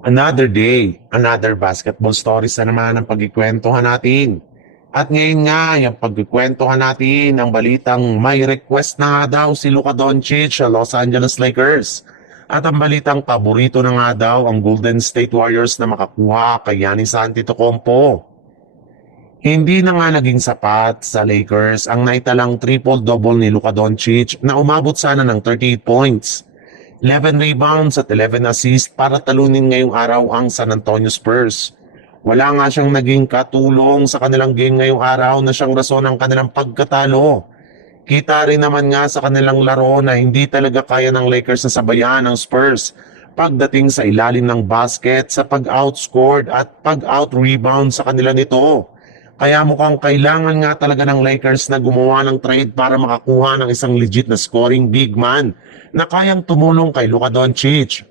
Another day, another basketball stories na naman ang pagkikwentuhan natin. At ngayon nga, yung pagkikwentuhan natin ang balitang may request na nga daw si Luka Doncic sa Los Angeles Lakers. At ang balitang paborito na nga daw ang Golden State Warriors na makakuha kay Giannis Antetokounmpo. Hindi na nga naging sapat sa Lakers ang naitalang triple-double ni Luka Doncic na umabot sana ng 38 points. 11 rebounds at 11 assists para talunin ngayong araw ang San Antonio Spurs. Wala nga siyang naging katulong sa kanilang game ngayong araw na siyang rason ng kanilang pagkatalo. Kita rin naman nga sa kanilang laro na hindi talaga kaya ng Lakers na sabayan ng Spurs pagdating sa ilalim ng basket sa pag-outscored at pag-out-rebound sa kanila nito. Kaya mukhang kailangan nga talaga ng Lakers na gumawa ng trade para makakuha ng isang legit na scoring big man na kayang tumulong kay Luka Doncic.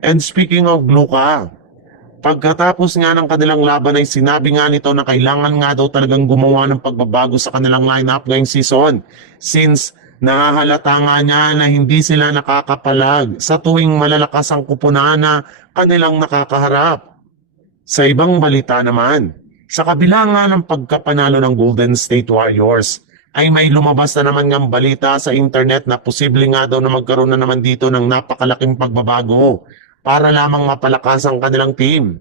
And speaking of Luka, pagkatapos nga ng kanilang laban ay sinabi nga nito na kailangan nga daw talagang gumawa ng pagbabago sa kanilang lineup ngayong season since nahahalata nga niya na hindi sila nakakapalag sa tuwing malalakas ang kupunan na kanilang nakakaharap. Sa ibang balita naman, sa kabila nga ng pagkapanalo ng Golden State Warriors, ay may lumabas na naman ng balita sa internet na posible nga daw na magkaroon na naman dito ng napakalaking pagbabago para lamang mapalakas ang kanilang team.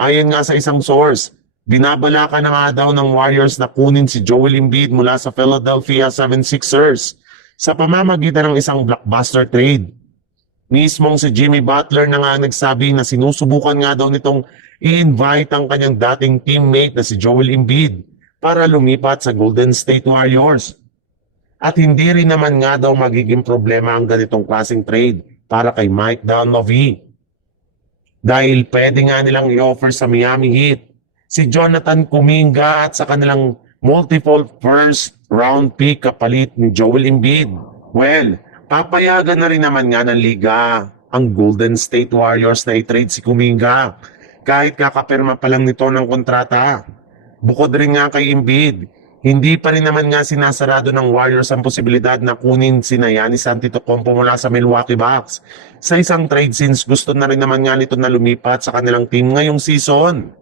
Ayon nga sa isang source, binabalaka na nga daw ng Warriors na kunin si Joel Embiid mula sa Philadelphia 76ers sa pamamagitan ng isang blockbuster trade. Mismong si Jimmy Butler na nga nagsabi na sinusubukan nga daw nitong i-invite ang kanyang dating teammate na si Joel Embiid para lumipat sa Golden State Warriors. At hindi rin naman nga daw magiging problema ang ganitong klaseng trade para kay Mike D'Antoni. Dahil pwede nga nilang i-offer sa Miami Heat si Jonathan Kuminga at sa kanilang multiple first round pick kapalit ni Joel Embiid. Well, papayagan na rin naman nga ng liga ang Golden State Warriors na i-trade si Kuminga kahit kakapirma pa lang nito ng kontrata. Bukod rin nga kay Embiid, hindi pa rin naman nga sinasarado ng Warriors ang posibilidad na kunin si Giannis Antetokounmpo mula sa Milwaukee Bucks sa isang trade since gusto na rin naman nga nito na lumipat sa kanilang team ngayong season.